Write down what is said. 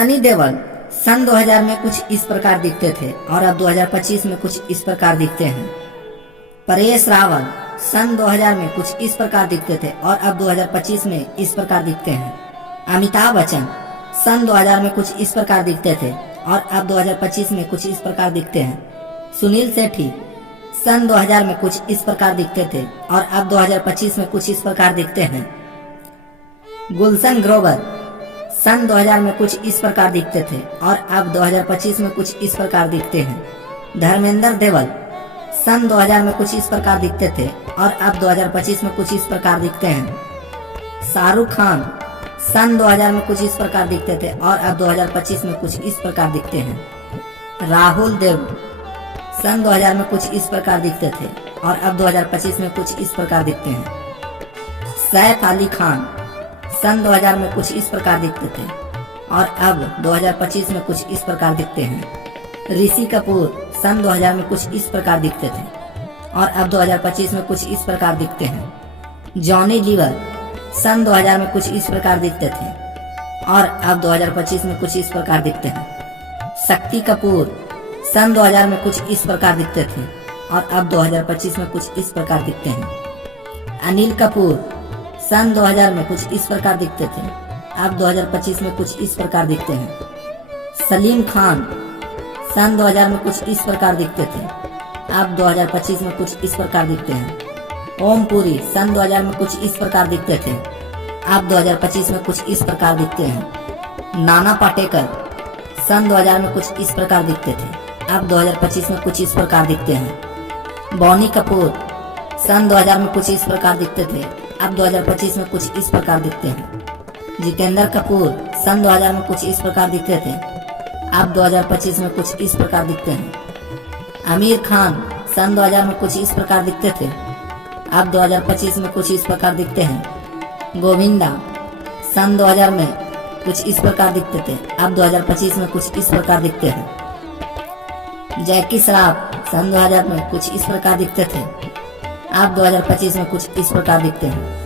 सनी देओल सन 2000 में कुछ इस प्रकार दिखते थे और अब 2025 में कुछ इस प्रकार दिखते हैं। परेश रावल सन 2000 में कुछ इस प्रकार दिखते थे और अब 2025 में इस प्रकार दिखते हैं। अमिताभ बच्चन सन 2000 में कुछ इस प्रकार दिखते थे और अब 2025 में कुछ इस प्रकार दिखते हैं। सुनील शेट्टी सन 2000 में कुछ इस प्रकार दिखते थे और अब 2025 में कुछ इस प्रकार दिखते हैं। गुलशन ग्रोवर सन 2000 में कुछ इस प्रकार दिखते थे और अब 2025 में कुछ इस प्रकार दिखते हैं। धर्मेंद्र देवल सन 2000 में कुछ इस प्रकार दिखते थे और अब 2025 में कुछ इस प्रकार दिखते हैं। शाहरुख खान सन 2000 में कुछ इस प्रकार दिखते थे और अब 2025 में कुछ इस प्रकार दिखते हैं। राहुल देव सन 2000 में कुछ इस प्रकार दिखते थे और अब 2025 में कुछ इस प्रकार दिखते हैं। सैफ अली खान सन 2000 में कुछ इस प्रकार दिखते थे और अब 2025 में कुछ इस प्रकार दिखते हैं। ऋषि कपूर सन 2000 में कुछ इस प्रकार दिखते थे और अब 2025 में कुछ इस प्रकार दिखते हैं। जॉनी लीवर सन 2000 में कुछ इस प्रकार दिखते थे और अब 2025 में कुछ इस प्रकार दिखते हैं। शक्ति कपूर सन 2000 में कुछ इस प्रकार दिखते थे और अब 2025 में कुछ इस प्रकार दिखते हैं। अनिल कपूर सन 2000 में कुछ इस प्रकार दिखते थे, अब 2025 में कुछ इस प्रकार दिखते हैं। सलीम खान सन 2000 में कुछ इस प्रकार दिखते थे, अब 2025 में कुछ इस प्रकार दिखते हैं। ओम पुरी सन 2000 में कुछ इस प्रकार दिखते थे, अब 2025 में कुछ इस प्रकार दिखते हैं। नाना पाटेकर सन 2000 में कुछ इस प्रकार दिखते थे, अब 2025 में कुछ इस प्रकार दिखते हैं। बॉनी कपूर सन 2000 में कुछ इस प्रकार दिखते थे, अब 2025 में कुछ इस प्रकार दिखते हैं। जितेंद्र कपूर सन 2000 में कुछ इस प्रकार दिखते थे, अब 2025 में कुछ इस प्रकार दिखते हैं। आमिर खान सन 2000 में कुछ इस प्रकार दिखते थे, अब 2025 में कुछ इस प्रकार दिखते हैं। गोविंदा सन 2000 में कुछ इस प्रकार दिखते थे, अब 2025 में कुछ इस प्रकार दिखते हैं। जैकी श्रॉफ सन 2000 में कुछ इस प्रकार दिखते थे, अब 2025 में कुछ इस प्रकार दिखते हैं।